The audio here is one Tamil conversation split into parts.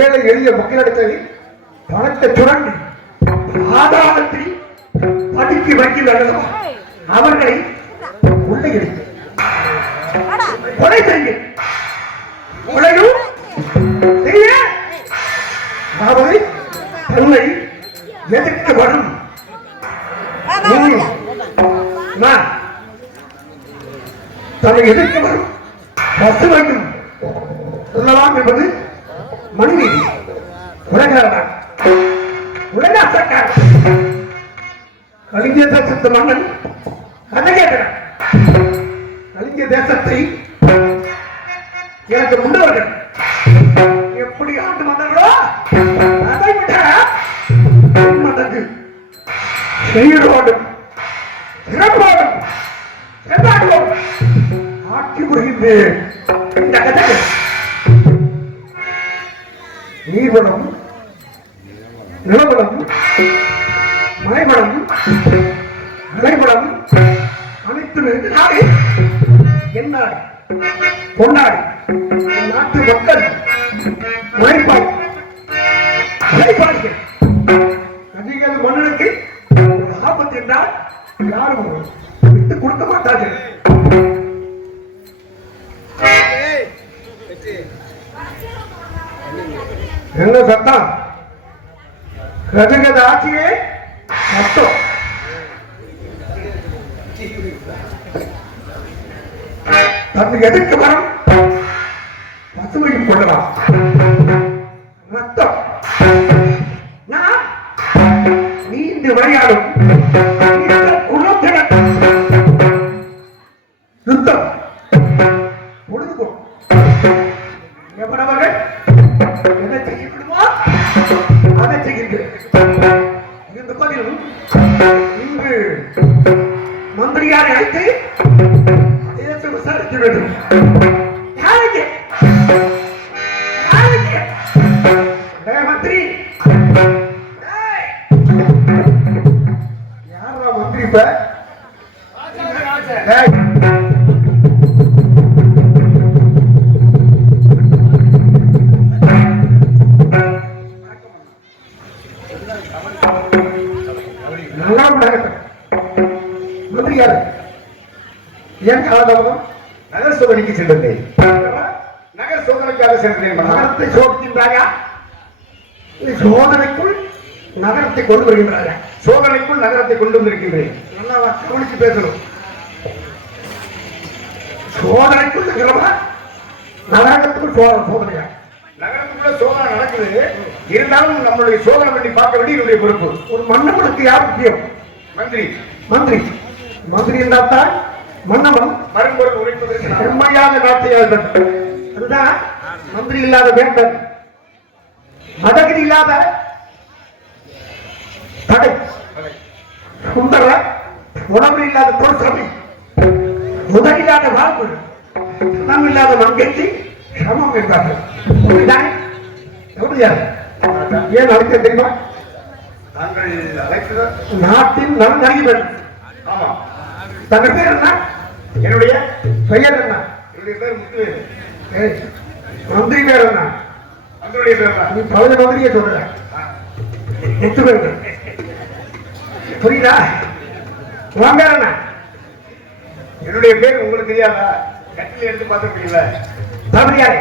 ஏழை எளிய மக்களிடத்தை பணத்தை சுரண்டி ஆதாரத்தில் பதுக்கி வைக்கிறார்களோ அவர்களை கொள்ளையடிக்க கொலை செய்ய கொலையும் செய்ய அதாவது தன்னை எதிர்க்க வரும் தன்னை எதிர்க்க வரும் பசுவையும் சொல்லலாம் என்பது மனுநீதி. உலகாரன் உலகாசக்கார் கலிங்க தேசத்து மன்னன் கதை கேட்கிறான். கலிங்க தேசத்தை எனக்கு முன்னவர்கள் எப்படி ஆண்டு வந்தார்களோ அதை விட மன்னது செயலோடும் சிறப்போடும் செவ்வாடோடும் ஆட்சி புரிகின்றேன். இந்த கதை நீர்வளம், நிலவளம், மலைவளம், மலைவளம் அனைத்து நாடு என்னாடு பொன்னாடு நாட்டு மக்கள் உழைப்பாளிகள் அதிகார மன்னனுக்கு ஒரு ஆபத்து என்றால் யாரும் விட்டு கொடுக்க மாட்டார்கள். என்ன சத்தம்? கஜகத ஆட்சியே சத்தம். தன்னை எதிர்க்க வரும் பசுமையும் கொள்ளலாம். ரத்தம் நீண்டு விளையாடும் யுத்தம் பொழுதுபோம். எவனவர்கள் எதை செய்யப்படுமோ அதை செய்கின்றேன். இந்த பதிலும் இங்கு மந்திரியாரை அழைத்து விசாரிக்க வேண்டும். மந்திரி யாரா மந்திரி? இப்ப நல்லா மந்திரி யாரு? ஏன் காலதாமதம்? நகர் சோதனைக்கு சென்றேன். நகர் சோதனைக்காக சென்றேன். நகரத்தை சோதிக்கின்றாயா? சோதனைக்குள் நகரத்தை கொண்டு வருகின்றாயா? சோதனைக்குள் நகரத்தை கொண்டு வந்திருக்கின்றேன். நல்லா கவனிச்சு பேசணும். சோதனைக்குள் நகரமா? நகரத்துக்குள் சோதனையா? நகரத்துக்குள்ள சோதனை நடக்குது. இருந்தாலும் நம்மளுடைய சோதனை பண்ணி பார்க்க வேண்டிய என்னுடைய பொறுப்பு. ஒரு மன்னனுக்கு யார் முக்கியம்? மந்திரி. மந்திரி மந்திரி என்றால் மன்னவன் மறுபொருள் உரைப்பதற்கு செம்மையாக நாட்டையாளர். அதுதான் மந்திரி இல்லாத வேந்தன், மதகிரி இல்லாத தடை, சுந்தர உணவு இல்லாத தோற்றமை, முதலில்லாத வாழ்வு, பணம் இல்லாத மங்கச்சி சமம் என்பார்கள். ஏன் அழைக்க தெரியுமா? நாட்டின் நலன் அறிவர். ஆமா. தன் பேர் என்ன? என்னுடைய பெயர் என்ன? என்னுடைய பேர் முத்துவேல். மந்திரி பேர் என்ன? மந்திரியுடைய பேர் என்ன? நீ பழைய மந்திரியை சொல்ற. முத்துவேல் புரியுதா? உன் பேர் என்ன? என்னுடைய பேர் உங்களுக்கு தெரியாதா? கட்டில எடுத்து பார்த்துருப்பீங்களா? தவறியாரு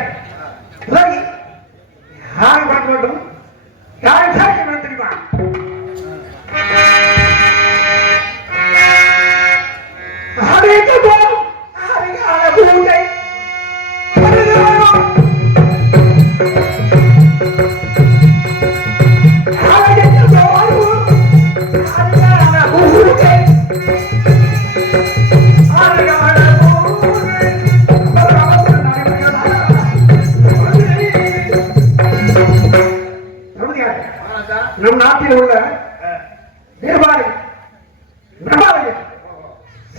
யாரும் பார்க்க வேண்டும், யாரும் விசாரிக்க வேண்டும் தெரியுமா? பூஜை நம் நாட்டில் உள்ள தேவாலயம், பிரபாலயம்,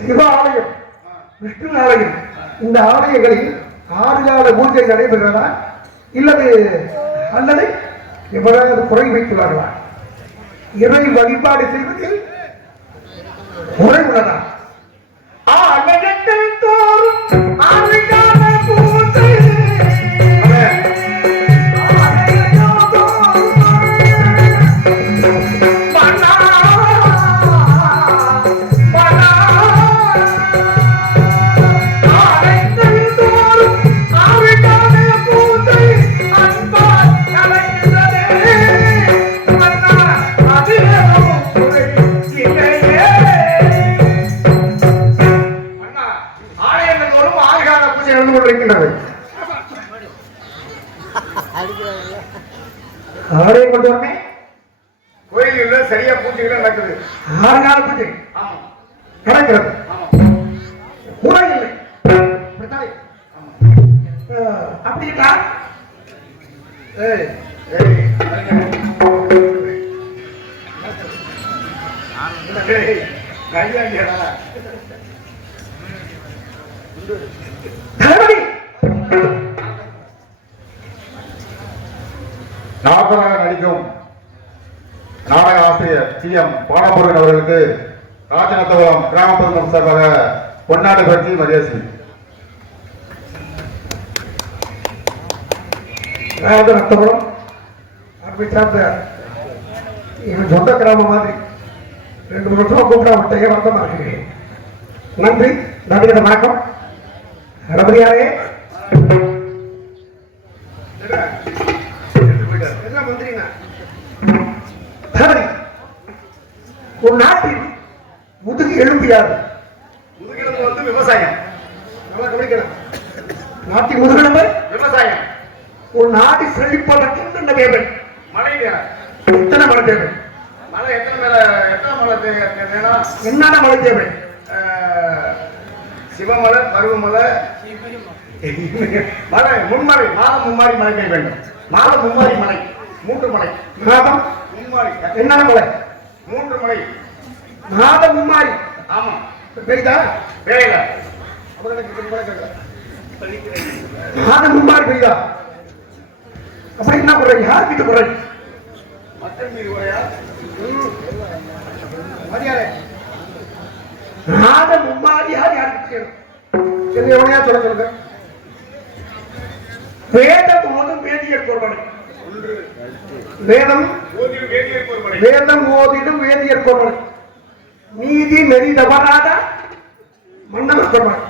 சிவாலயம், விஷ்ணு ஆலயம், இந்த ஆலயங்களில் 6 கால பூஜை நடைபெறுகிறதா அல்லது எவ்வளவு குறை வைத்துள்ளார்களா? இறை வழிபாடு செய்வதில் குறை உள்ளதா? ஆலயத்தில் தோறும் 6 கால பூஜை ஆலயம் கொண்டு வரமே கோயில்கள் சரியா பூஜைகள் நடக்குது. 6 கால பூஜை நடக்கிறது. முறை இல்லை. அப்படின்னா தளபதி நாகராக நடிக்கும் நாடக ஆசிரியர் சி.எம். பாலமுருகன் அவர்களுக்கு ராஜநத்தபுரம் கிராம பொதுமக்கள் சார்பாக பொன்னாடு பற்றி மரியாதை. ராஜநத்தபுரம் அப்படி சார்ந்த என் சொந்த கிராமம் மாதிரி 2 வருஷமா கூப்பிட விட்டே வருத்தமா இருக்கிறேன். நன்றி நன்றி வணக்கம். ரமணியாரே என்ன மந்திரினா ஒரு நாட்டில் முதுகு எலும்பு யாரு? முதுகெலும்பு வந்து விவசாயம். நல்லா கவனிக்கலாம். நாட்டின் முதுகெலும்பு விவசாயம். ஒரு நாடு செழிப்பதற்கு என்ன தேவை? மழை தேவை. எத்தனை மழை தேவை? மழை எத்தனை மழை வேணும்? என்னென்ன மழை தேவை? சிவமலை, பருவமலை, மழை மும்மாரி, மாதம் மும்மாரி மழை பெய்ய வேண்டும். மாதம் மும்மாரி மழை, 3 மழை. மாதம் மும்மாரி என்னென்ன மழை? 3 மழை. மாதம் மும்மாரி. ஆமா. பெய்தா? பெய்யல. மாதம் மும்மாரி பெய்தா? அப்புறம் என்ன குறை? யார்கிட்ட குறை? மக்கள் மீது குறையா? மாதம் மும்மாரி யார்கிட்ட? எவனையா சொல்லுங்க. வேதம் ஓதும் வேதியர் கோர்மனை. வேதம் ஓதிடும் வேதியர் கோர்மனை. நீதி நெறி தவறாத மன்னவர் கோர்மனை.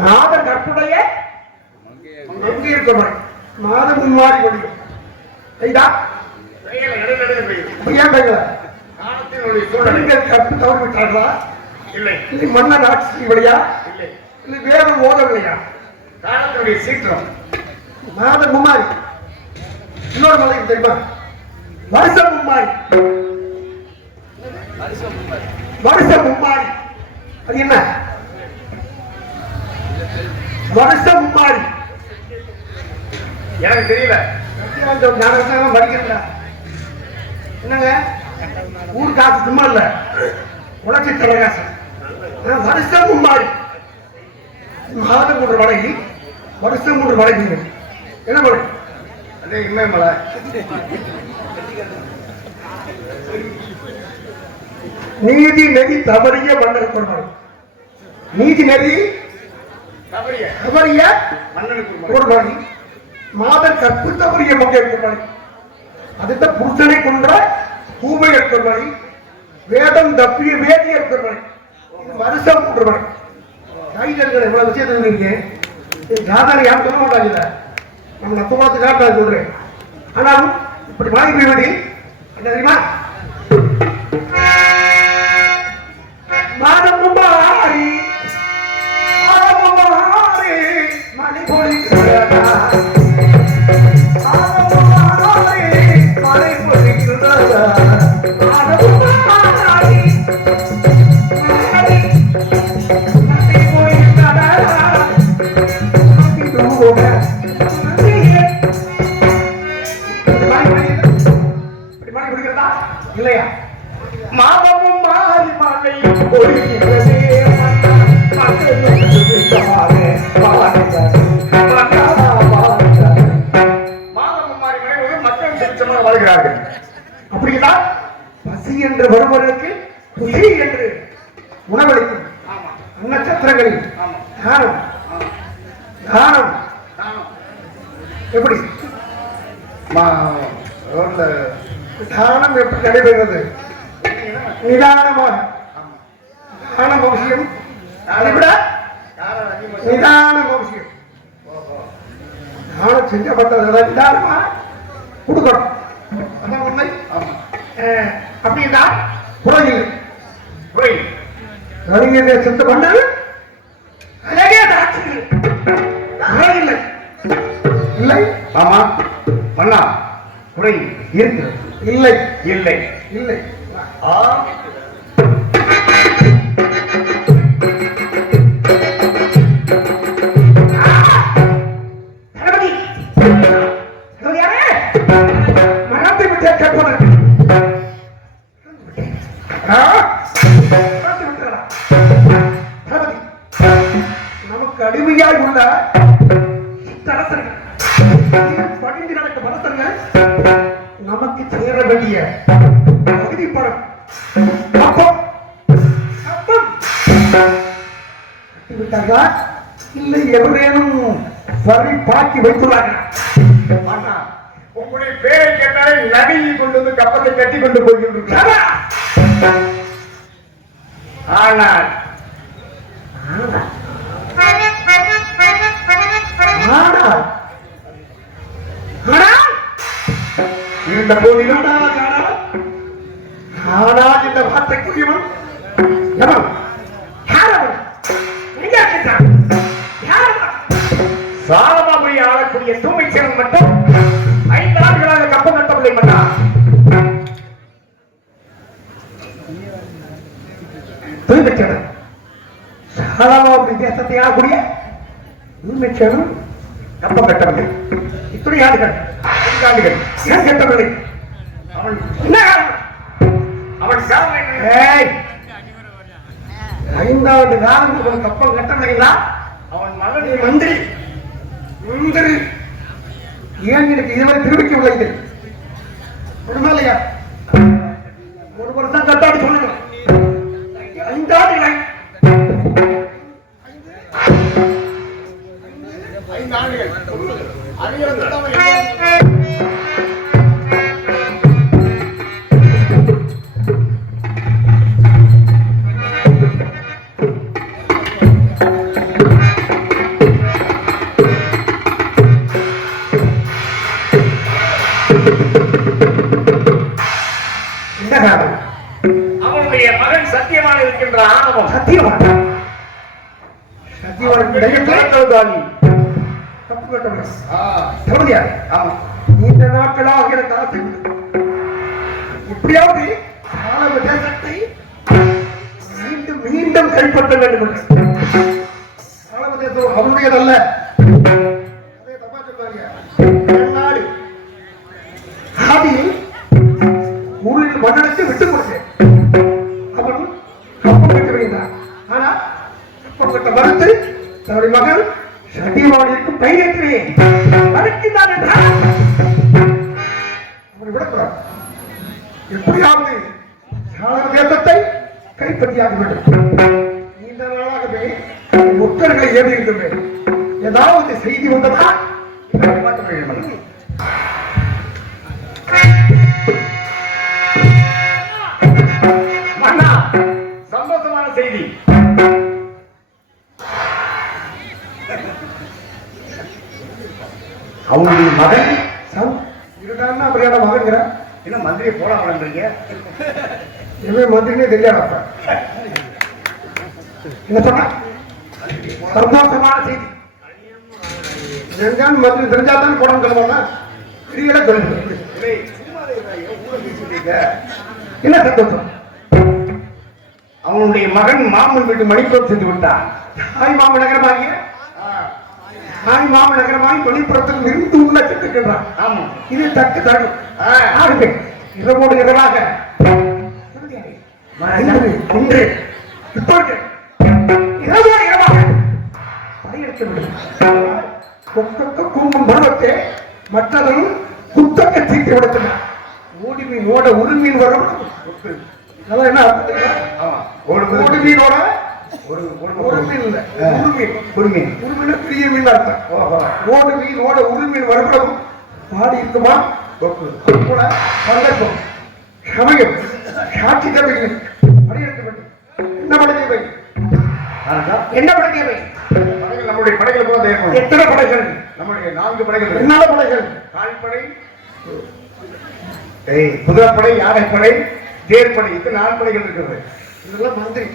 நாத கற்புடைய மங்கையர் கோர்மனை. மாதம் மும்மாரி முடியும். ஐயா கற்பு தவறு விட்டார்களா? இல்லை. மன்னன் ஆட்சி வழியா? இல்லை. வேதம் ஓதவில்லையா? காலத்துடைய சீற்றம். மாதம் மும்மாரி. இன்னொரு மலை தெரியுமா? வருஷம் மும்மாரி. வருஷம் மும்மாரி அது என்ன? வருஷம் மும்மாரி எனக்கு தெரியல. படிக்கிறா என்னங்க? ஊர் காசு சும்மா இல்ல, உழைச்சி தலைகாசு. வருஷம் மும்மாரி. மாதம் 3 மழை, வருஷம் 3 மழை பெய்யும். என்ன மழை? அதே இமயமலை. நீதி நெறி தவறிய மன்னர் கொள்வார். நீதி நெறி தவறிய மன்னனுக்கு ஒரு மணி. மாதர் கற்பு தவறிய மங்கை கொள்வார். அடுத்த புருஷனை கொன்ற பூமையர் கொள்வார். வேதம் தப்பிய வேதியர் கொள்வார். வருஷம் 3 மணி. கைதர்கள் எவ்வளவு விஷயத்தை இருக்கேன். சாதாரண யாரும் சொல்ல மாட்டாங்க. நம்ம நத்தமாத்து காட்ட சொல்றேன். ஆனாலும் இப்படி மழை பெய்வது என்ன தெரியுமா? மாதம் மாறி மழை பொழிக்கிறதா? மழை பொழிக்கிறதா? இல்லையா? மாதமும் மாறி மழை பொழிகிறதே. வாழ்கிறார்கள். அப்படின்னா பசி என்று வருவதற்கு புசி என்று உணவளிக்கும் நட்சத்திரங்களில் தானம். தானம் எப்படி தானம் எப்படி நடைபெறுகிறது? நிதானமாக. தானம் அவசியம். நிதானம் அவசியம். தானம் செஞ்ச பட்டதை நிதானமா கொடுக்கணும். அதான் உண்மை. அப்படின்னா புறையில் கலைஞரை செத்து பண்ணது அழகே ஆட்சிகள் இல்லை. இல்லை. ஆமா பண்ணா குறை இருக்கிறது. இல்லை இல்லை இல்லை. மனத்தை விட்டு கேட்பது நமக்கு அடிமையாய் உள்ள சிற்றரசர்கள் படிந்து நடக்கும் அரசர்கள் நமக்கு சேர வேண்டிய பகுதி படம் அப்பம் அப்பம் கட்டிவிட்டார்களா இல்லை எவரேனும் சரி பாக்கி வைத்துள்ளார்கள். உங்களுடைய பேரை கேட்டாலே நடிகை கொண்டு வந்து கப்பத்தை கட்டி கொண்டு போய்கின்றார். ஆனால் இருந்த போதிலும் ஆனால் இந்த வார்த்தைக்குரியவன் எவன்? சாலமாபுரி ஆளக்கூடிய தூமை சேவன் மட்டும் 5 ஆண்டுகளாக கப்பம் கட்டவில்லை மன்னா. தூய்மைச்சேவன் சாலமாபுரி தேசத்தை ஆளக்கூடிய தூய்மைச்சேவன் கப்பம் கட்டவில்லை. இத்தனை ஆண்டுகள் 5 ஆண்டுகள் ஏன் கட்டவில்லை? அவன் என்ன அவன் சாமி 5வது காலம் கப்பம் கட்டவில்லைங்களா? அவன் மகன் மந்திரி மந்திரி ஏன் எனக்கு இதுவரை திருவிக்கவில்லை? இது இல்லையா? 1 வருஷம் கட்டாடி சொல்லணும். 5 ஆண்டுகள் 5 ஆண்டுகள் அவனுடைய மகன் சத்தியமான இருக்கின்ற ஆணவம். சத்தியவான் தப்பு கட்டவில்லை. இந்த நாட்களாக எனக்கு ஆசை எப்படியாவது ஆளவ தேசத்தை மீண்டும் மீண்டும் கைப்பற்ற வேண்டும் என்று. ஆளவ தேசம் அவனுடையதல்ல. நாடு ஆதியில் ஊரில் மன்னனுக்கு விட்டுக் கொடுத்தேன். அவன் கப்பம் கட்ட வைத்தான். ஆனால் கப்பம் கட்ட மறுத்து தன்னுடைய மகன் சத்தியவானிற்கு தைரியத்திலே மறுக்கின்றான் என்றால் அவனை விடக்கூடாது. எப்படியாவது சாளர தேசத்தை கைப்பற்றியாக வேண்டும். நீண்ட நாளாகவே முத்தர்களை ஏறி இருக்கின்றேன். ஏதாவது செய்தி வந்ததா பார்க்க வேண்டும். சந்தோஷமான செய்தி. அவனுடைய மகன் இருக்கான்னா அப்படியான மகன்கிற என்ன மந்திரியை போட மாட்டேங்கிறீங்க? என்ன மந்திரினே தெரியாதப்ப என்ன சொன்ன? சந்தோஷமான செய்தி. எங்கான் மந்திரி தெரிஞ்சாதான் போடம் கிளம்பா தெரியல சொல்லுங்க. என்ன சந்தோஷம்? அவனுடைய மகன் மாமன் வீட்டு மணிப்பூர் சென்று விட்டான். தாய் மாம நகரமாகிய தாய் மாம நகரமாகி வெளிப்புறத்தில் இருந்து உள்ள சென்றிருக்கின்றான். ஆமா, இது தக்கு தரும். இரவோடு இரவாக ஒன்று இப்பொழுது இரவோடு இரவாக படையெடுக்க வேண்டும். கொக்கக்க கூம்பும் பருவத்தே மற்றதும் குத்தக்க தீர்த்து விடுத்தினார். ஓடி மீன் ஓட ஒரு மீன் வரும். அதெல்லாம் என்ன ஓடு மீனோட ஒரு மீன் இல்ல ஒரு மீன் பெரிய மீன் அர்த்தம். ஓடு மீன் ஓட ஒரு மீன் வரப்படும் பாடி இருக்குமா கூட சந்தர்ப்பம் சமயம் சாட்சி தேவையில்லை. படையெடுக்க வேண்டும். என்ன படைக்கவை? என்ன படைக்கவை? நம்முடைய படைகள் போல எத்தனை படைகள்? நம்முடைய 4 படைகள். என்ன படைகள்? கால்படை, குதிரைப்படை, யானைப்படை, தேர்ப்படை. இது 4 படைகள் இருக்கிறது. இதெல்லாம் மந்திரி.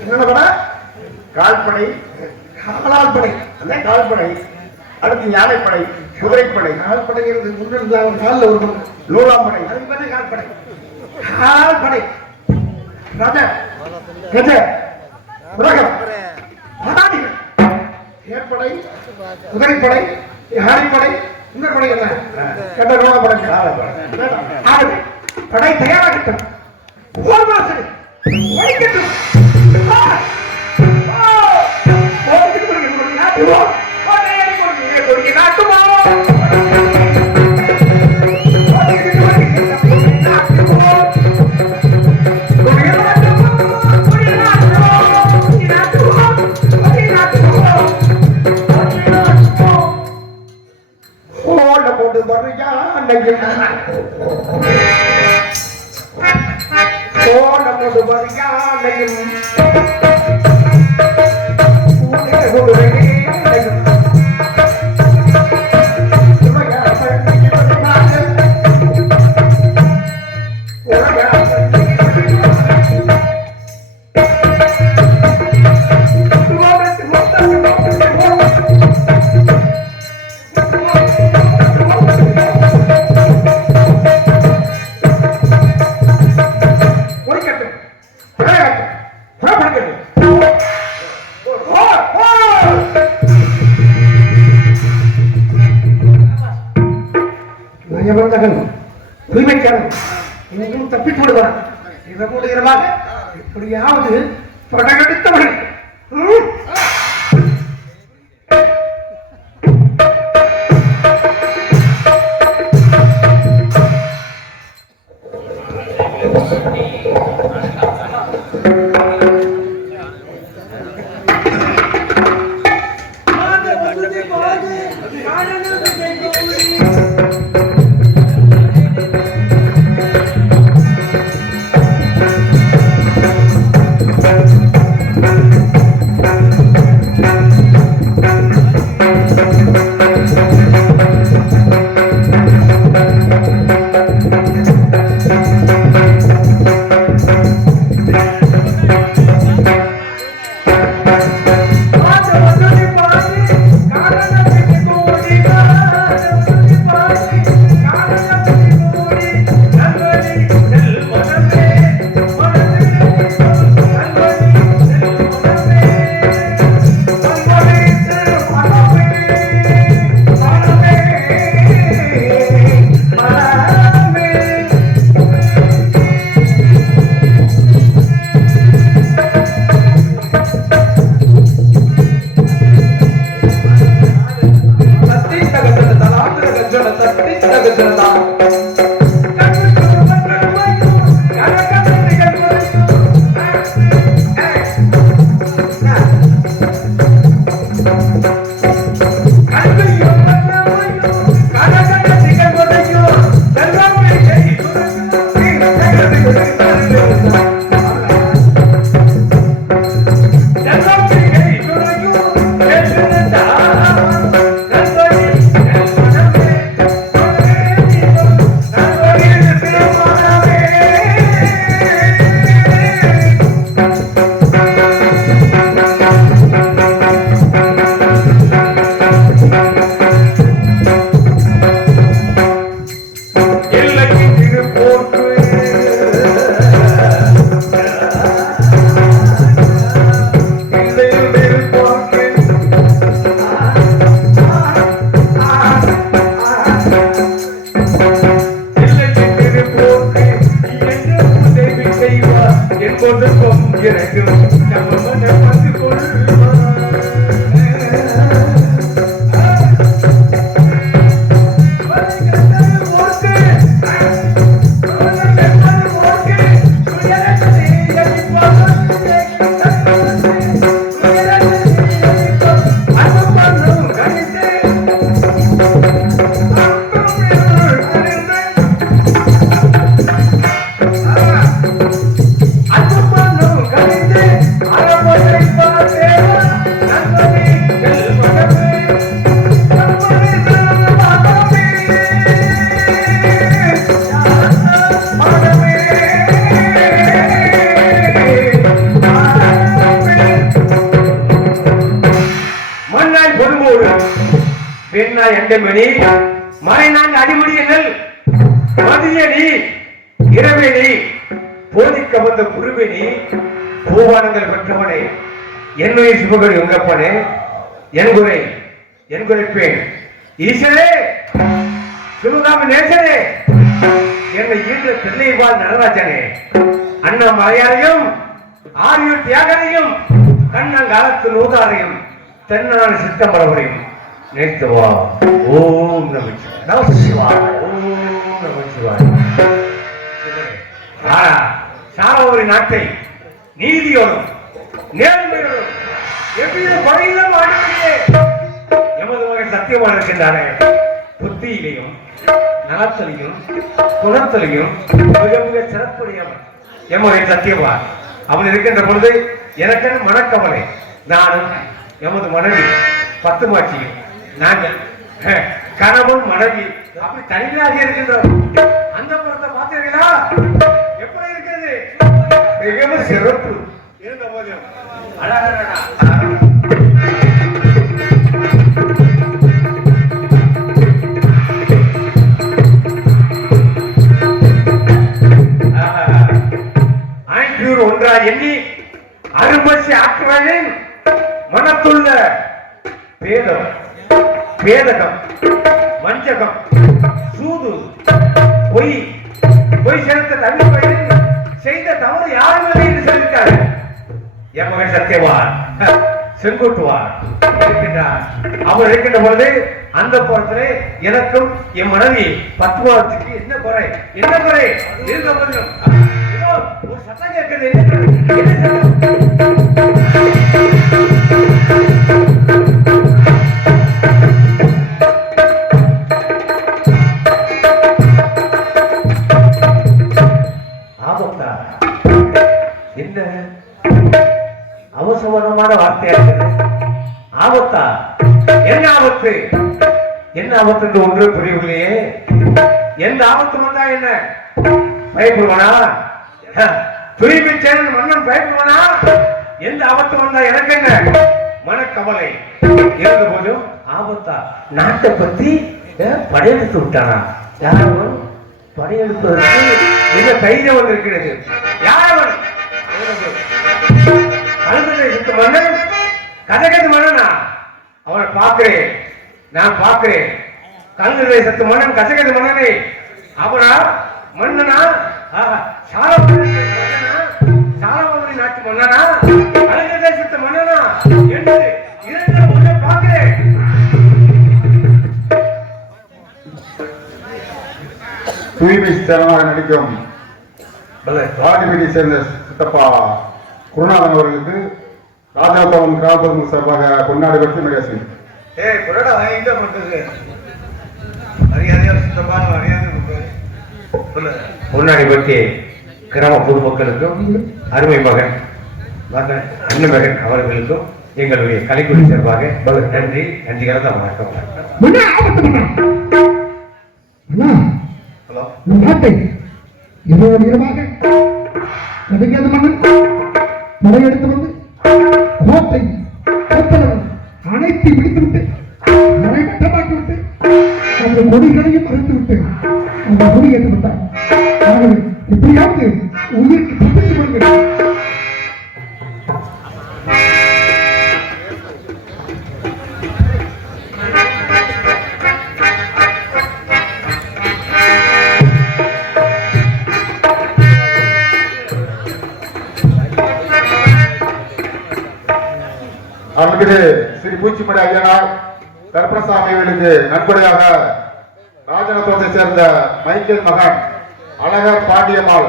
என்னென்ன படை? கால்படை, காலால் படை. அந்த கால்படை. அடுத்து யானைப்படை, குதிரைப்படை. கால்படை முன்னில் காலில் ஒரு நூலாம்படை. அதுக்கு பேரு கால்படை. கால்படை ரத கஜ உலகம் பதாதிகள் ஏற்படை குதிரைப்படை யானைப்படை இந்த படை என்ன கண்ட நூலாம்படை ஆகவே படை தயாராகட்டும். போர் வாசல் ஒழிக்கட்டும். நாட்டுவோம் அன்னையும் நமது மரியாதையும் இன்னும் தப்பித்து விடுவான். இரவோடு இரவாக எப்படியாவது படகெடுத்தவர்கள் மணி மறைநாள் அடிமொழி என்னல் மதியணி இரவேணி போதிக்க வந்த குருவேணி பூவானங்கள் பெற்றவனே என்னுடைய சிவகரி உங்கப்பனே என் குறைப்பேன் ஈஸ்வரே சிவகாம நேசரே என்னை ஈன்ற தில்லைவாழ் நடராஜனே அண்ணா மலையாரையும் ஆரியூர் தியாகரையும் கண்ணங்காலத்து நூதாரையும் தென்னான சித்தம்பரவரையும் நேர்த்துவா. ஓம் நமச்சிவாய. ஓம் நமச்சிவாய. சாரவரி நாட்டை நீதியோடும் நேர்மையோடும் எவ்வித குறையிலும் ஆடுவதிலே எமது மகன் சத்தியமாக இருக்கின்றாரே புத்தியிலையும் நலத்தலையும் குணத்தலையும் மிக மிக சிறப்புடையவன் எமகன் சத்தியவான். அவன் இருக்கின்ற பொழுது எனக்கென மனக்கவலை. நானும் எமது மனைவி பத்துமாட்சியும் நாங்கள் கணவன் மனைவி அப்படி தனிமையாக இருக்கின்றோம். அந்த புறத்தை பார்த்தீர்களா எப்படி இருக்கிறது? மிகவும் சிறப்பு இருந்த போதும் அழகா ஒன்றா எண்ணி அருமசி ஆக்குவதின் மனத்துள்ள பேதம் பேதகம் வஞ்சகம் சூது பொய் பொய் செலுத்த தவிர்ப்பதில் செய்த தவறு யாரும் இல்லை என்று சொல்லிட்டார் என் மகன் சத்தியவான் செங்குட்டுவார் இருக்கின்றார். அவர் இருக்கின்ற பொழுது அந்த புறத்திலே எனக்கும் என் மனைவி பத்துவாரத்துக்கு என்ன குறை இருந்த போதிலும் ஒரு சத்தம் கேட்கிறது. ஆபத்தா என்ன அவசரமான வார்த்தையா இருக்குது? ஆபத்தா என்ன ஆபத்து? என்ன ஆபத்து என்று ஒன்று புரியவில்லையே. எந்த ஆபத்து வந்தா என்ன பயப்படுவானா? துரிபிச்சன் மன்னன் பயப்படுவானா? எந்த ஆபத்து வந்தா எனக்கு என்ன மனக்கவலை இருந்த போதும் ஆபத்தா நாட்டை பத்தி படையெடுத்து விட்டானா? யாரவன் படையெடுப்பதற்கு மிக தைரியம் வந்திருக்கிறது. யாரவன்? கல்கதை மன்னன் கதகது மன்னனா? அவனை பார்க்கிறேன், நான் பார்க்கிறேன். கல்கதை சத்து மன்னன் கசகது மன்னனை அவனா மன்னனா? சாலமணி நாட்டு மன்னனா? கல்கதை சத்து மன்னனா என்று இரண்டு ஒன்றை பார்க்கிறேன். தூய்மை ஸ்தலமாக நடிக்கும் ராஜபீட்டை சேர்ந்த சித்தப்பா குருநாதன் அவர்களுக்கு ராஜாபவன் கிராம சார்பாக கொண்டாடி பற்றி மரியாதை. முன்னாடி பற்றி கிராம பொதுமக்களுக்கும் அருமை மகன் அண்ணன் மகன் அவர்களுக்கும் எங்களுடைய கலைக்குழு சார்பாக நன்றி கலந்த வணக்கம். நாட்டை இரவோடு இரவாக கதகது மன்னன் படையெடுத்து வந்து கோட்டை கப்பலவன் அனைத்து விடுத்துவிட்டு மறைமட்டமாக்கிவிட்டு அந்த கொடிகளையும் மறுத்துவிட்டு அந்த கொடியேற்று விட்டார். ஆகவே எப்படியாவது உயிருக்கு தப்பித்துக் கொள்கிறேன். அவர்களுக்கு ஸ்ரீ பூச்சிமடி ஐயனார் கருப்பணசாமி அவர்களுக்கு நன்கொடையாக ராஜநத்தத்தை சேர்ந்த மைக்கேல் மகன் அழகர் பாண்டியம்மாள்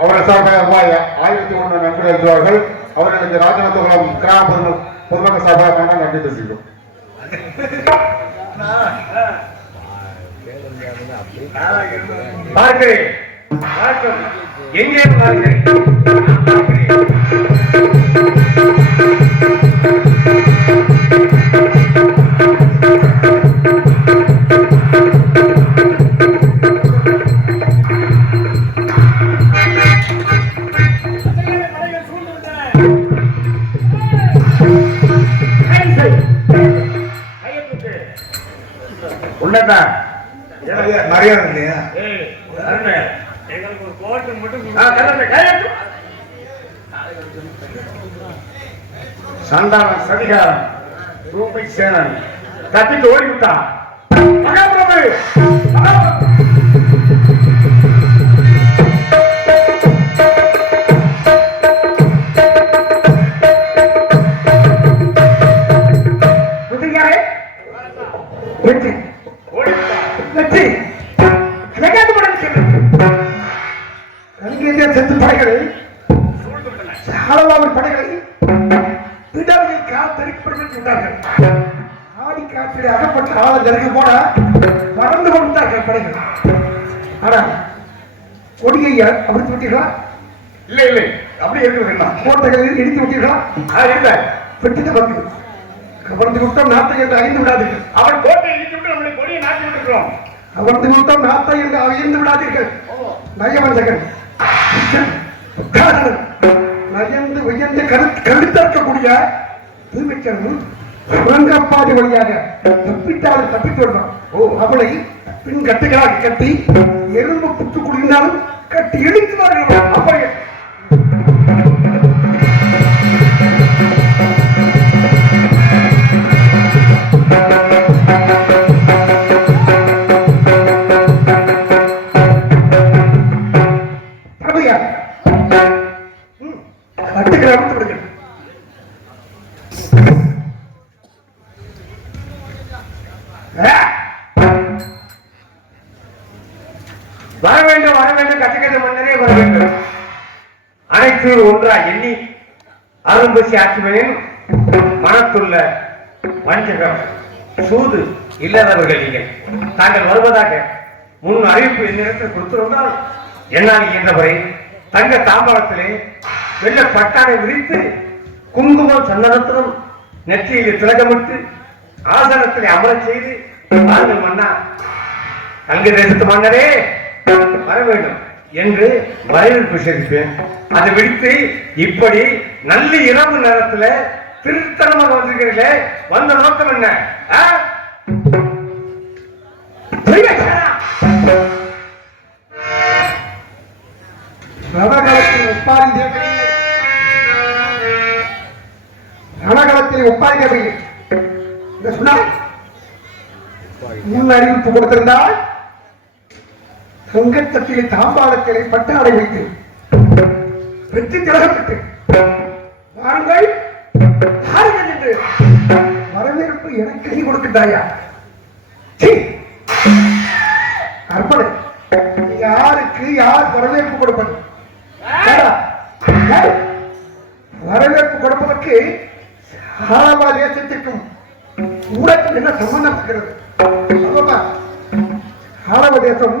அவர்கள் சார்பாக ரூபாய் 1001 நன்கொடை அளித்தார்கள். அவர்களுக்கு ராஜநத்தகுளம் கிராம பொதுமக்கள் சார்பாக நன்றி பேசுகிறோம். பார்க்கிறேன் எங்கே பார்க்கிறேன். உள்ளதான் மரியாதை இல்லையா? சந்தான சதிகாரம் ரூபை சேனன் தப்பித்து ஓடிவிட்டான். மகாபிரபு செத்து படைகளை சாலவாவின் படைகளை பிடாவில் கால் தெரிவிக்கப்பட்டு விட்டார்கள். ஆடி காற்றிலே அகப்பட்ட ஆள ஜருகு போட பறந்து கொண்டார்கள் படைகள். ஆனா கொடியை அவிழ்த்து விட்டீர்களா? இல்லை இல்லை, அப்படி இருக்கிறது. கோட்டைகளில் இடித்து விட்டீர்களா? இல்லை, பெட்டித வந்து கவர்ந்து விட்டோம் நாட்டை என்று அறிந்து விடாதீர்கள். அவன் கோட்டை இடித்து விட்டு நம்முடைய கொடியை நாட்டி விட்டுக்கிறோம். கவர்ந்து விட்டோம் நாட்டை என்று அறிந்து விடாதீர்கள். நயவஞ்சகன் நயந்து உயர்ந்து கருத்தற்கக்கூடிய தூய்மைக்கணும் சுரங்கப்பாடி வழியாக தப்பித்தாலும் தப்பித்து விடுறான். அவளை பின் கட்டுகளாக கட்டி எறும்பு புத்து குடிந்தாலும் கட்டி இழுக்கிறார்கள். அப்படியே வர வேண்டும் வர வேண்டும், கட்டுக்கட்ட மன்னரே வர வேண்டும். அனைத்து ஒன்றா எண்ணி அரும்பசி ஆட்சிமையின் மனத்துள்ள வஞ்சகம் சூது இல்லாதவர்கள் நீங்கள் தாங்கள் வருவதாக முன் அறிவிப்பு என்னிடத்தில் கொடுத்திருந்தால் என்னால் இயன்றவரை தங்க தாம்பாளத்திலே வெள்ள பட்டாடை விரித்து குங்குமம் சந்தனத்துடன் நெற்றியில் திலகமிட்டு ஆசனத்திலே அமரச் செய்து வாருங்கள் மன்னா, தங்க தேசத்து மன்னரே வர வேண்டும் என்று வரவேற்பு செய்திருப்பேன். அதை விடுத்து இப்படி நல்ல இரவு நேரத்துல திருத்தனமாக வந்திருக்கிறீர்களே, வந்த நோக்கம் என்ன? ரணகாலத்தில் ஒப்பாரி தேவை சொன்னால் முன் அறிவிப்பு கொடுத்திருந்தால் சங்கத்தத்திலே தாம்பாளத்திலே பட்டாடை வைத்து வெற்றி திலகப்பட்டு வாருங்கள் என்று வரவேற்பு எனக்கு நீ கொடுக்கின்றாயா? அர்ப்பணை யாருக்கு யார் வரவேற்பு கொடுப்பது? வரவேற்பு கொடுப்பதற்கு ஆரவா தேசத்திற்கும் ஊடகம் என்ன சம்பந்தம் இருக்கிறது? ஆரவ தேசம்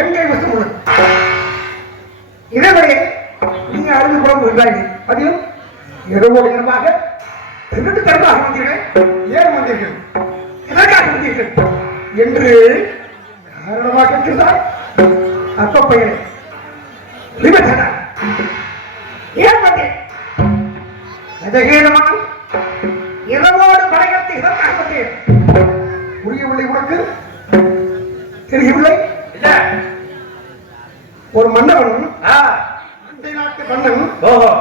எங்கே வசம் உள்ளது. இதேவரை நீங்க அறிந்து கொள்ளாங்க. அதிலும் இரவோடு இரவாக திருட்டு தரமாக வந்தீர்கள். ஏன் வந்தீர்கள், எதற்காக வந்தீர்கள் என்று காரணமாக இருக்கிறார். அப்ப பெயரை ஏன் வந்தேன் மனம் இரவோடு படையத்தை இதற்காக வந்தேன். புரியவில்லை உனக்கு? தெரியவில்லை? ஒரு மன்னவன் அந்த நாட்டு மன்னன்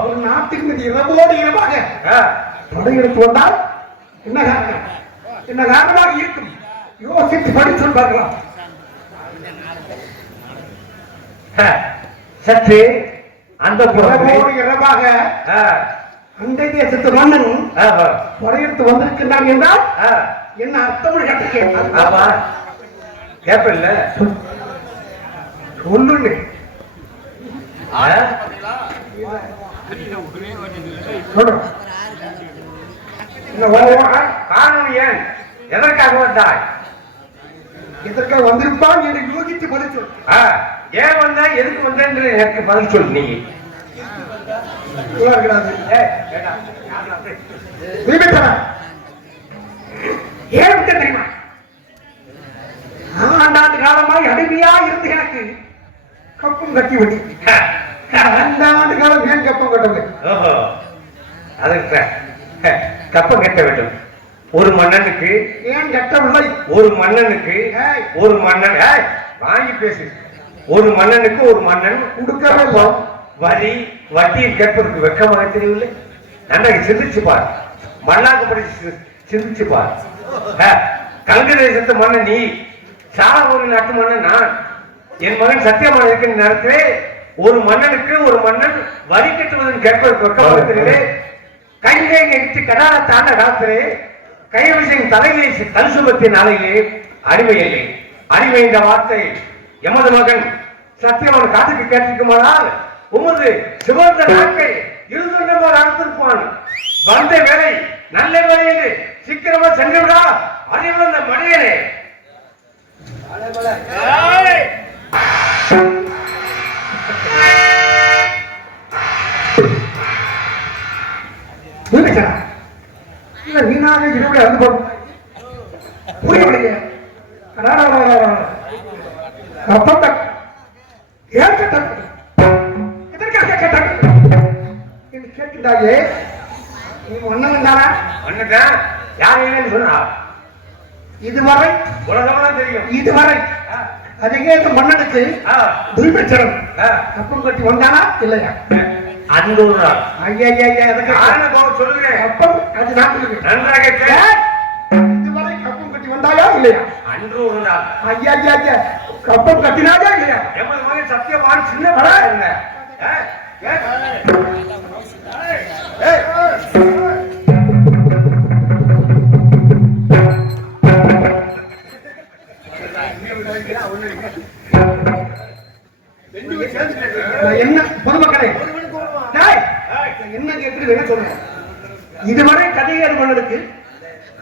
ஒரு நாட்டுக்கு மீது இரவோடு இரவாக படையெடுத்து வந்தால் என்ன காரணம், என்ன காரணமாக இருக்கும்? யோசித்து படித்து சொல்வார்களாம். சற்று அந்த இரவோடு இரவாக அந்த தேசத்து மன்னன் படையெடுத்து வந்திருக்கின்றான் என்றால் என்ன அர்த்தம் கேப்பல்ல ஒண்ணு காரணம் ஏன், எதற்காக வந்தாய்? எதற்காக வந்திருப்பான் என்று யோகித்து பதில் சொல். ஏன் வந்தா எதுக்கு வந்த எனக்கு பதில் சொல். நீ ஏன் தெரியுமா? ஆண்டாண்டு காலமாய் அடிமையா இருந்து எனக்கு கப்பம் கட்டி விட்டு ஆண்டாண்டு காலம் ஏன் கப்பம் கட்டவில்லை? அதுக்கு கப்பம் கட்ட வேண்டும். ஒரு மன்னனுக்கு ஏன் கட்டவில்லை? ஒரு மன்னனுக்கு ஒரு மன்னன் வாங்கி பேசு. ஒரு மன்னனுக்கு ஒரு மன்னன் கொடுக்கவே வரி வட்டியில் கேட்பதற்கு வெக்கமாக தெரியவில்லை. நன்றாக சிந்திச்சு பார், மண்ணாக்கப்படி சிந்திச்சு பார். கங்க தேசத்து மன்னன் நீ, சாலமோனி நாட்டு மன்னன் நான். என் மகன் சத்தியமான இருக்கிற நேரத்திலே ஒரு மன்னனுக்கு ஒரு மன்னன் வரி கட்டுவதன் கேட்பதற்கு வெக்கமாக தெரியவில்லை. கையை எடுத்து கடார தாண்ட காலத்திலே கைவிசையின் தலையிலே கல்சுபத்தின் நாளையிலே அடிமை இல்லை. அடிமை என்ற வார்த்தை எமது மகன் சத்தியமான காத்துக்கு கேட்டிருக்குமானால் உமது சிவந்த நாக்கை இருந்துள்ளவர் அழைத்திருப்பான். வந்த வேலை நல்ல வேலை என்று சீக்கிரம் சீக்கிரமா சென்றுடா. அறிவு அந்த மனிதனே. இல்ல நீனாக இருபடி அருந்து போடும் புரியவில்லையே. அப்ப ஏன் கேட்டாங்க எதற்காக கேட்டாங்க என்று கேட்கின்றாயே. நீ ஒன்னவன் தானா? ஒண்ணுதான். யார் என்னன்னு சொன்னா இதுவரை உலகம்லாம் தெரியும். இதுவரை அதுக்கே இந்த மன்னனுக்கு துரிபட்சரம் கப்பம் கட்டி வந்தானா இல்லையா? அந்த ஒரு நாள் ஐயா சொல்லுகிறேன். கப்பம் அது நான் சொல்லுகிறேன். நன்றாக இதுவரை கப்பம் கட்டி வந்தாயா இல்லையா? அன்று ஒரு நாள் ஐயா கப்பம் கட்டினாயா இல்லையா? எமது மகன் சத்தியவான் சின்ன படம் என்ன பொதுமக்களே என்ன கேட்டு சொல்றேன். இதுவரை கதையேறு மன்னருக்கு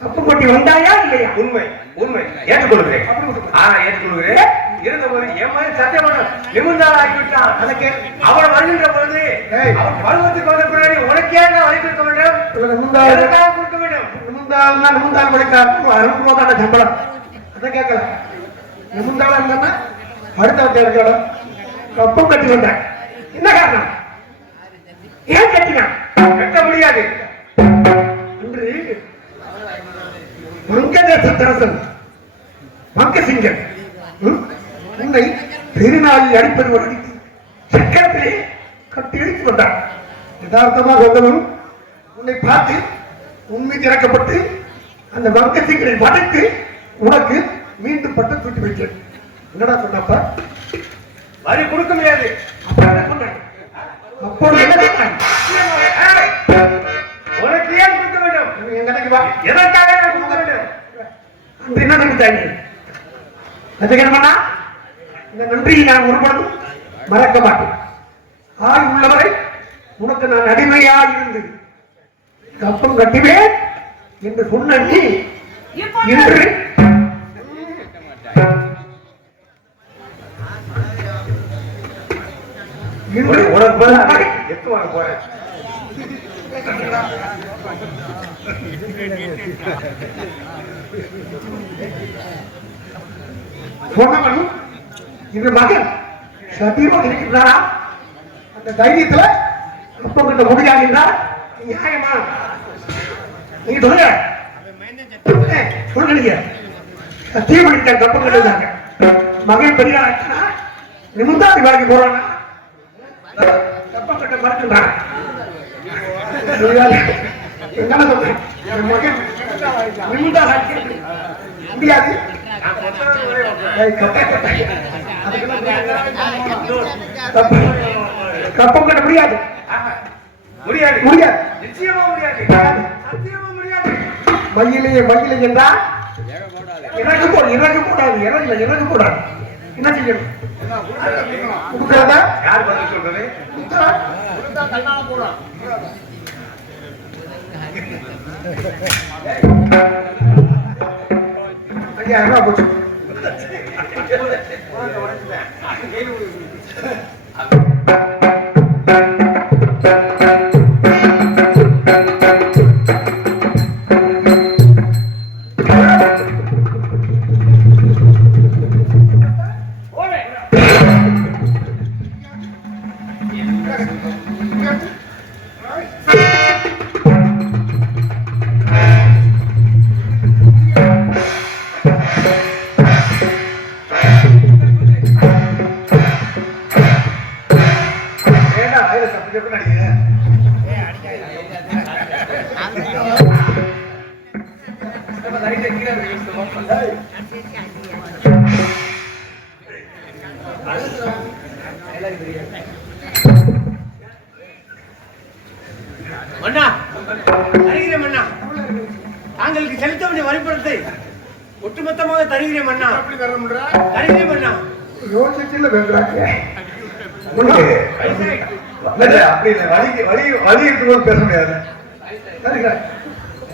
கப்பு கொட்டி வந்தாயா இல்லையா? உண்மை உண்மை ஏற்றுக்கொள்கிறேன். ஏற்றுக்கொள்கிறேன். இருந்தபோது என் மகன் சத்தியமான நிமிர்ந்தால் ஆகிவிட்டான். அதற்கு அவன் வருகின்ற பொழுது அவன் பருவத்துக்கு வந்த பின்னாடி உனக்கே அழைத்திருக்க வேண்டும். கொடுக்க வேண்டும். நிமிர்ந்தால் மணிக்காக 60 ரூபா சம்பளம். அதை கேட்கல. நிமிர்ந்தாலும் இருந்தா அடுத்த இடத்தோட கப்பம் கட்டி வந்தேன். என்ன காரணம்? ஏன் கட்டினான்? கட்ட முடியாது என்று வங்கதேசரசன் வங்கசிங்கன் உன்னை பெருநாளில் அடிப்பது ஒரு அடித்து சக்கரத்திலே கட்டி இழுத்து கொண்டான். யதார்த்தமாக வந்தவன் உன்னை பார்த்து உண்மை திறக்கப்பட்டு அந்த வங்கசிங்கனை வதைத்து உனக்கு மீண்டும் பட்டம் தூக்கி வைத்தேன். என்னடா சொன்னப்ப வரி கொடுக்க முடியாது. அப்பொழுது என்ன சொன்னான்? உனக்கு ஏன் கொடுக்க வேண்டும்? என் கதைக்கு வா. எதற்காக கொடுக்க வேண்டும்? அன்று என்ன நினைத்தாங்க? நஜகரமண்ணா, இந்த நன்றியை நான் ஒருபொழுதும் மறக்க மாட்டேன். ஆய் உள்ளவரை உனக்கு நான் அடிமையாக இருந்து கப்பம் கட்டிவேன் என்று சொன்ன நீ இன்று உனக்கு எத்து வாங்க போறேன். சொன்னவன் இது மகன் சத்தியமாக இருக்கின்றாரா? அந்த தைரியத்துல கப்பம் கட்ட முடியாதுன்றார். நியாயமா? நீங்க சொல்லுங்க சொல்லுங்க. சத்தியம் அடித்த கப்பம் கட்டுதாங்க. மகன் பெரிய நிமிந்தாதி வேலைக்கு போறானா? கப்பம் கட்ட மறுக்கின்றான். என்ன சொல்றேன்? மகன் நிமிந்தா முடியாது. கப்பம் கட்ட முடியாது. முடியாது முடியாது. நிச்சயமா முடியாது. சத்தியமா முடியாது. மயிலே என்றால் இறகு போடாது. இறகு போடாது. என்ன செய்யணும்? கொடுக்கிறதா? யார் பதில் சொல்றது? ஐயா என்ன போச்சு? மன்னா தருகிறேன் மன்னா. தாங்களுக்கு செலுத்த வேண்டிய வரிப்பணத்தை ஒட்டுமொத்தமாக தருகிறேன் மன்னா. தருகிறேன் மன்னா. யோசிச்சுல வேண்டாங்க. அப்படி வழி இருக்கும்போது பேச முடியாது.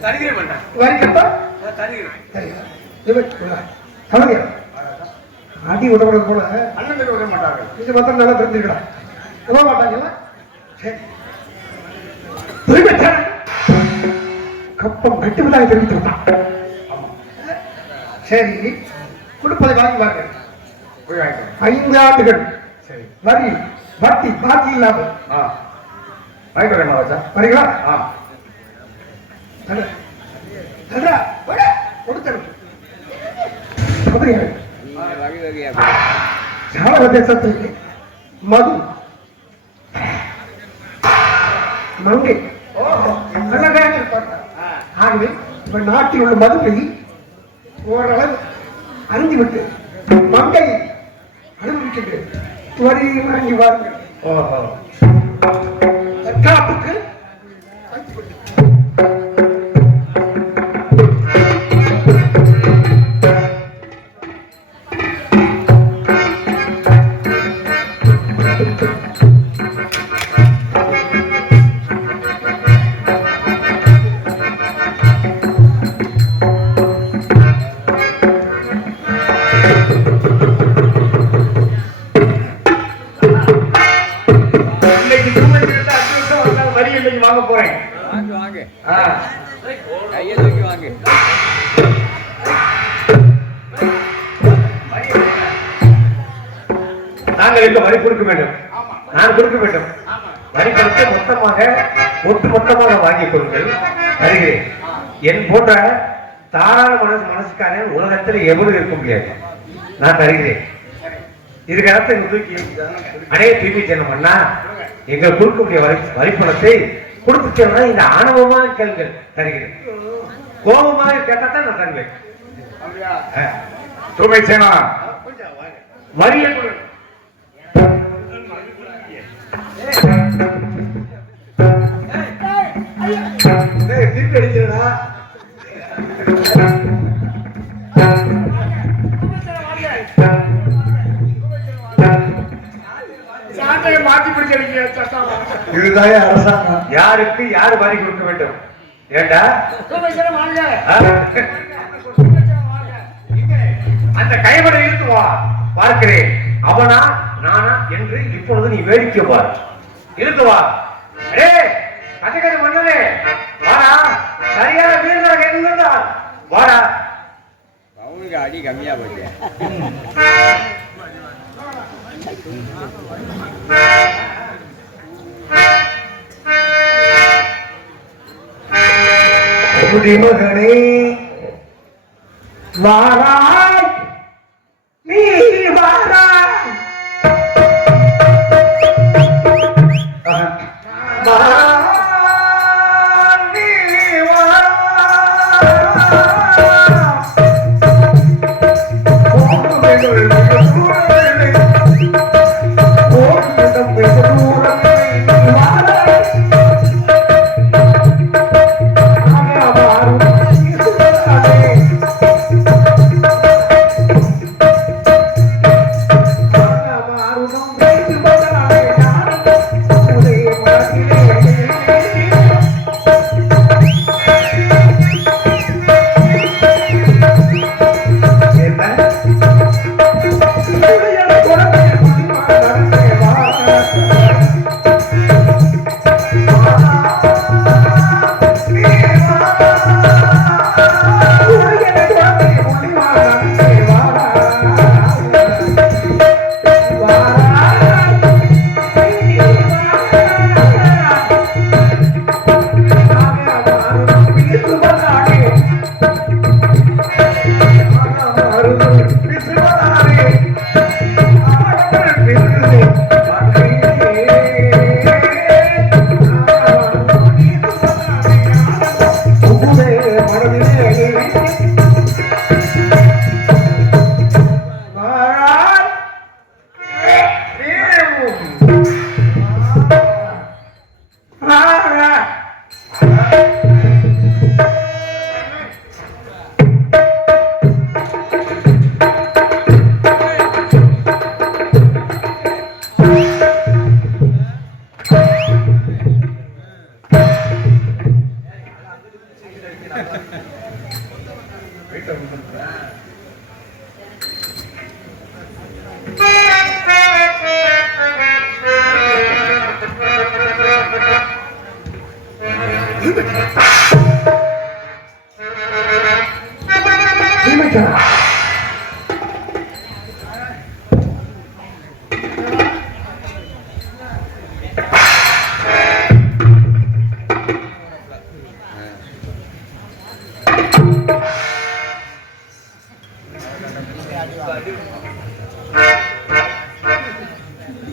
தருகிறேன் மன்னா. வரி கட்டா தருகிறேன். கவலையா அடி உதவுறது போல அண்ணனுக்கு உதவ மாட்டார்கள். இது மாத்திரம் நல்லா தெரிஞ்சுக்கடா உதவ மாட்டாங்களா சரி திரும்ப கப்பம் கட்டுவதாக தெரிவித்து விட்டான் சரி கொடுப்பதை வாங்கி வாங்க போய் வாங்கிக்கோ. 5 ஆண்டுகள் சரி. வரி வட்டி பாக்கி இல்லாமல் வாங்கிட்டு வரேன் மகாராஜா. வரீங்களா ஆ. ஜாதக தேசத்தில் மது மங்கை அழகாக இருப்பார்கள். ஆகவே இவர் நாட்டில் உள்ள மதுவை ஓரளவு அறிந்துவிட்டு மங்கை அனுபவிக்கின்றேன் வரி வாங்கி வாருங்கள். ஓஹோ. தற்காப்புக்கு இன்னைக்கு திருமணத்துக்கு 5 வருஷம் வந்தாலும் வரி இன்னைக்கு வாங்க போறேன். வாங்க ஆ. கையை தூக்கி வாங்க. நாங்கள் இந்த வரி கொடுக்க வேண்டும். நான் கொடுக்க வேண்டும். வரி கொடுத்து மொத்தமாக ஒட்டுமொத்தமாக வாங்கிக் கொள்ளுங்கள். தருகிறேன். என் போன்ற தாராள மனசுக்காரன் உலகத்தில் எவரும் இருக்க முடியாது. நான் தருகிறேன். இதுக்கு அடுத்து எங்க தூக்கி அனைய தூக்கி சென்னோம்னா எங்க கொடுக்கக்கூடிய வரிப்பணத்தை கொடுத்துச்சோம்னா இந்த ஆணவமா கேள்கள் தருகிறேன். கோபமாக கேட்டா தான் நான் தருவேன். தூமை சேனா வரியை கொடு. திருப்பி அடிக்கிறா. சாட்டையை மாத்தி பிடிச்சிருக்கீங்க சட்டம். இதுதான் அரசாங்கம் யாருக்கு யாரு வரி கொடுக்க வேண்டும்? ஏண்டா ஆ? அந்த கைவரை இழுத்து வா, பார்க்கிறேன். அவனா நானா என்று இப்பொழுது நீ வேடிக்கை பார். இழுத்து வா. கசகரை மன்னனே வாடா. சரியான வீரராக இருந்தால் வாடா. அவங்களுக்கு அடி கம்மியா போச்சு. குடிமகனே வாராய் நீ வாராய் வாராய் நீ வாராய்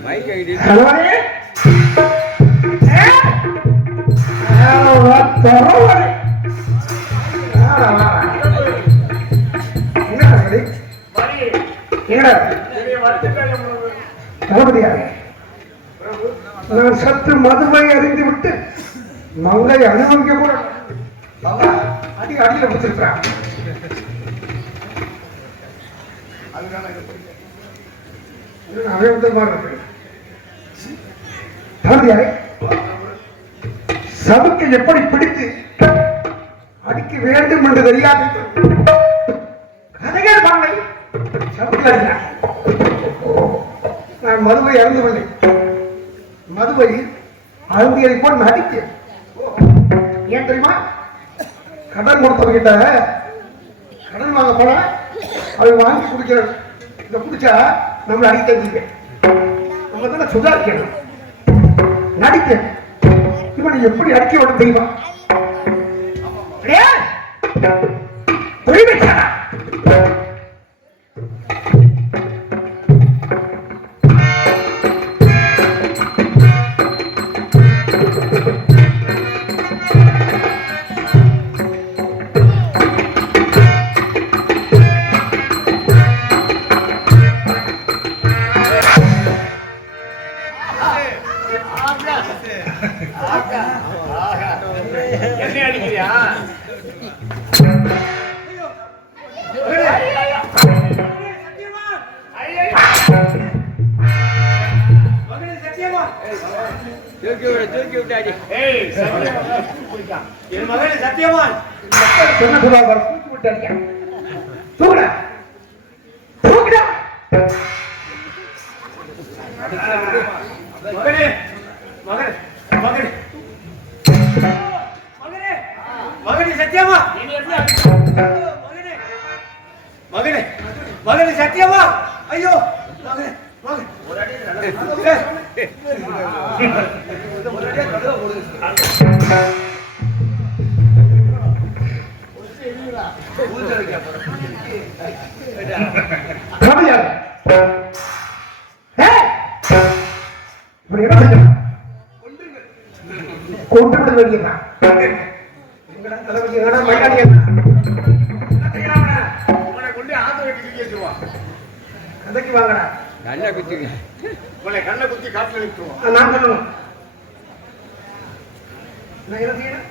மைக் ஐடி ஹலோனே நான் சற்று மதுவை அறிந்து விட்டு மங்கை அனுபவிக்க கூட அடி அடியில பிடிச்சிருக்கிறேன். சவுக்கை எப்படி பிடித்து அடிக்க வேண்டும் என்று தெரியாது கதைகள் பண்ணை சவுக்கு நான் மதுவை அருந்தவில்லை. மதுவை அருந்தியதை போல் நடிக்க ஏன் தெரியுமா? கடன் கொடுத்தவங்கிட்ட கடன் வாங்க போன அதை வாங்கி குடிக்கிற இதை குடிச்சா நம்மளை அடிக்க தெரிஞ்சுக்க நம்ம தானே சுதாரிக்கணும் நடிக்க இவனை எப்படி அடிக்க வேண்டும் தெரியுமா? என்ன அடிக்கிறியா? தூக்கி விட்டாடி. என் மகனை சத்தியமான் சொன்ன சுதாகர் தூக்கி விட்டாடியா? தூக்குடா தூக்குடா மகனே மகனே மகனே மகனே மகனே சத்தியமா மகனே மகனே மகனே சத்தியமா ஐயோ மகனே மகனே கொண்டு விட வேண்டியதான் கதைக்கு வாங்கடா நல்லா குத்துங்க. உன்னை கண்ணை குத்தி காட்டுல நிறுத்துவோம். நான் பண்ணணும். நான் என்ன செய்யணும்?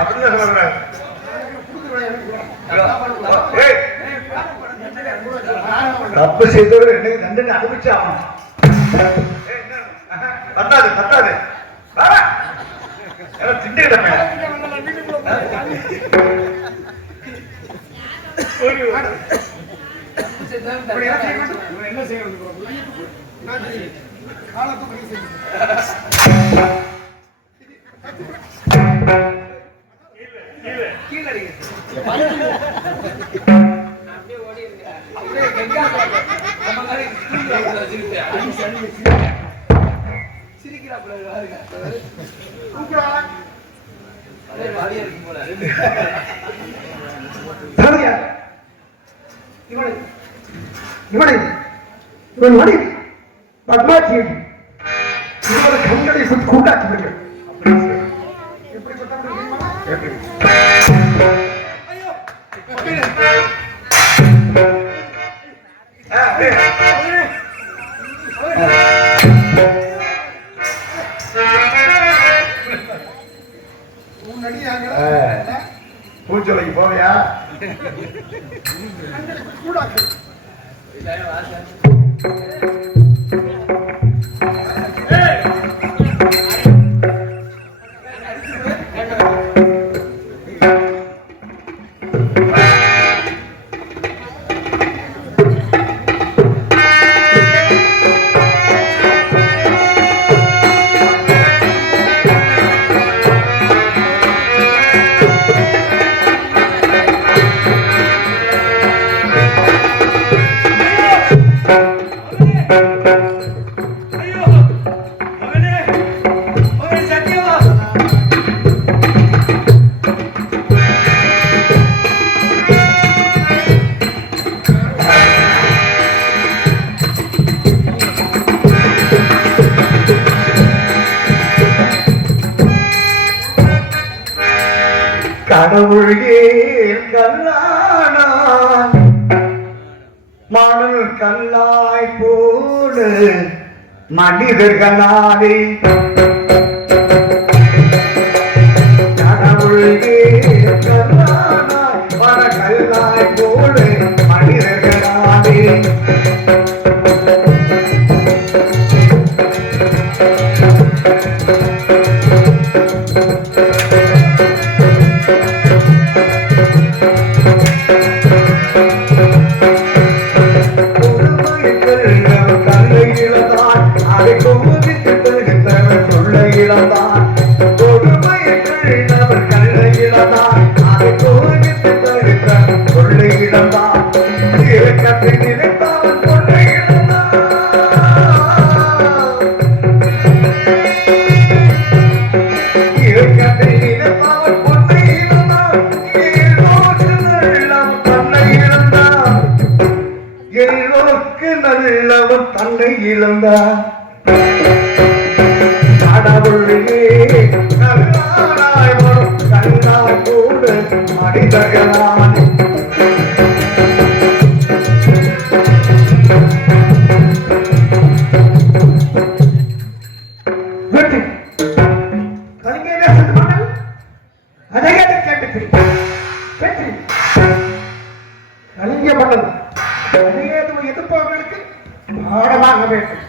அப்படிதான் சொல்றேன். தப்பு செய்தவர் எனக்கு தண்டனை அனுப்பிச்சு ஆகணும். பத்தாது பத்தாது திண்டுகிட்ட என்ன செய்யணும்? இவன் மணி பத்மாட்சி இவரை கண்களை சுற்றி கூட்டாக்கி விடுங்கள். பூச்சொலைக்கு போவியா? கடவுளே கல்லானா மணல் கல்லாய் போடு மனிதர்களாலே கடவுளே கல்லானா மணல் கல்லாய் போடு மனிதர்களாலே நல்லவன் தன்னை இழந்தான் கடவுளே கல்லானாய் வரும் கல்லாய் கூட மனிதர்களான் எதிர்ப்பவர்களுக்கு பாடமாக வேண்டும்.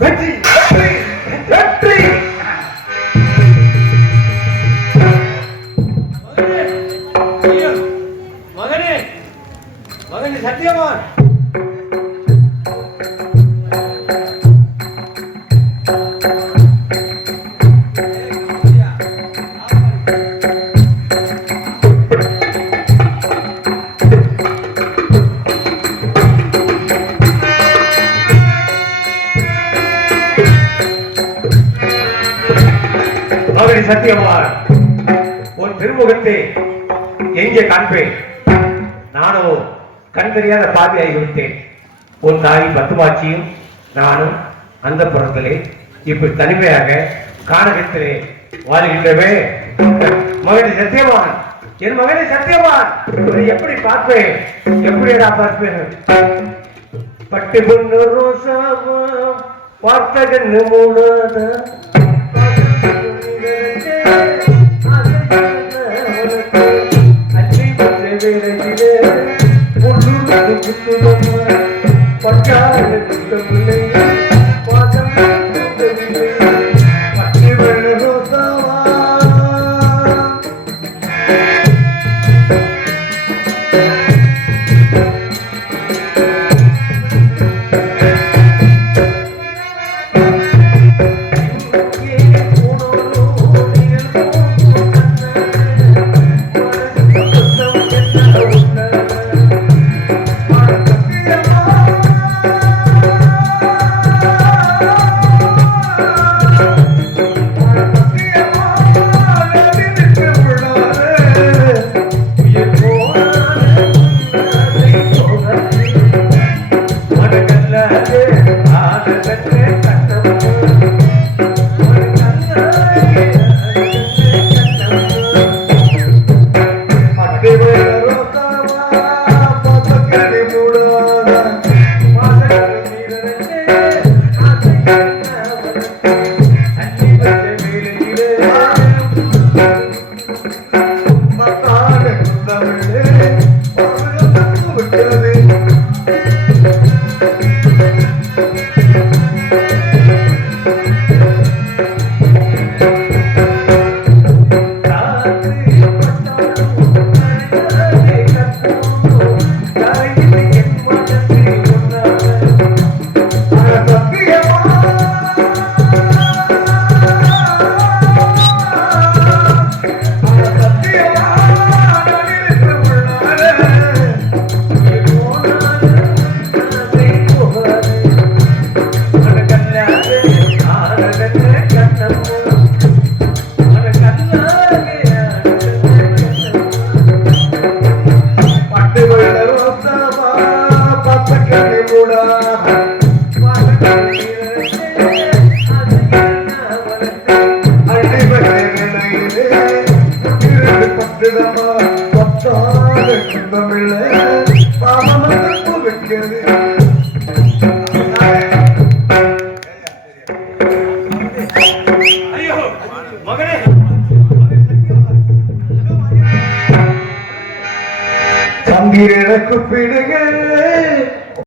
வெற்றி வெற்றி வெற்றி. மகனே மகனே சத்தியவான் சத்தியவான் ஒரு திருமுகத்தை எங்கே காண்பேன்? நானோ கண் தெரியாத பாதியாகிவிட்டேன். உன் தாய் பத்துமாட்சியும் நானும் அந்த புறத்திலே இப்படி தனிமையாக காணகத்திலே வாழ்கின்றவே. மகனை சத்தியவான், என் மகனை சத்தியவான் எப்படி பார்ப்பேன்? எப்படிடா பார்ப்பேன்? பட்டு பொண்ணு ரோசாவா பார்த்த கண்ணு மூடாத இருக்குதம்மா பத்தாத இன்பமில்லை பாமமப்பு வைக்கிறது ஐயோ மகனே சந்திரனை கூப்பிடுங்க